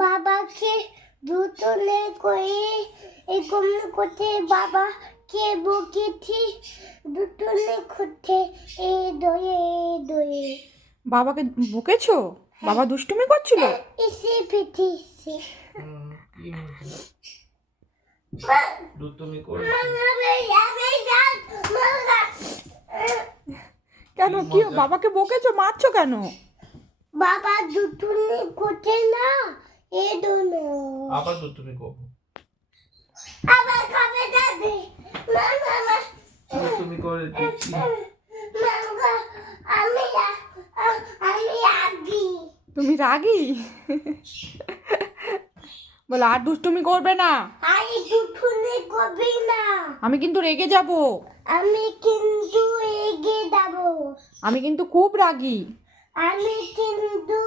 বাবাকে দুতলে করে এরকম করতে বাবাকে বকেছি দুতলে করতে এই দয়ে দয়ে বাবাকে বকেছো? বাবা দুষ্টুমি করছিল? এসে পেতেছি কি হয়েছে? দুষ্টুমি করে কেন কি বাবাকে বকেছো, মারছো কেন? বাবা দুতলে করতে না এই দোনো আবার দুষ্টুমি করবো। আবার খাবে যাবে মামা দুষ্টুমি করে দেখছি। মামা আমি আগি তুমি রাগী? বলো আর দুষ্টুমি করবে না। আমি দুটুনি করবি না আমি কিন্তু রেগে যাব। আমি কিন্তু এগিয়ে যাবো আমি কিন্তু খুব রাগী। আমি কিন্তু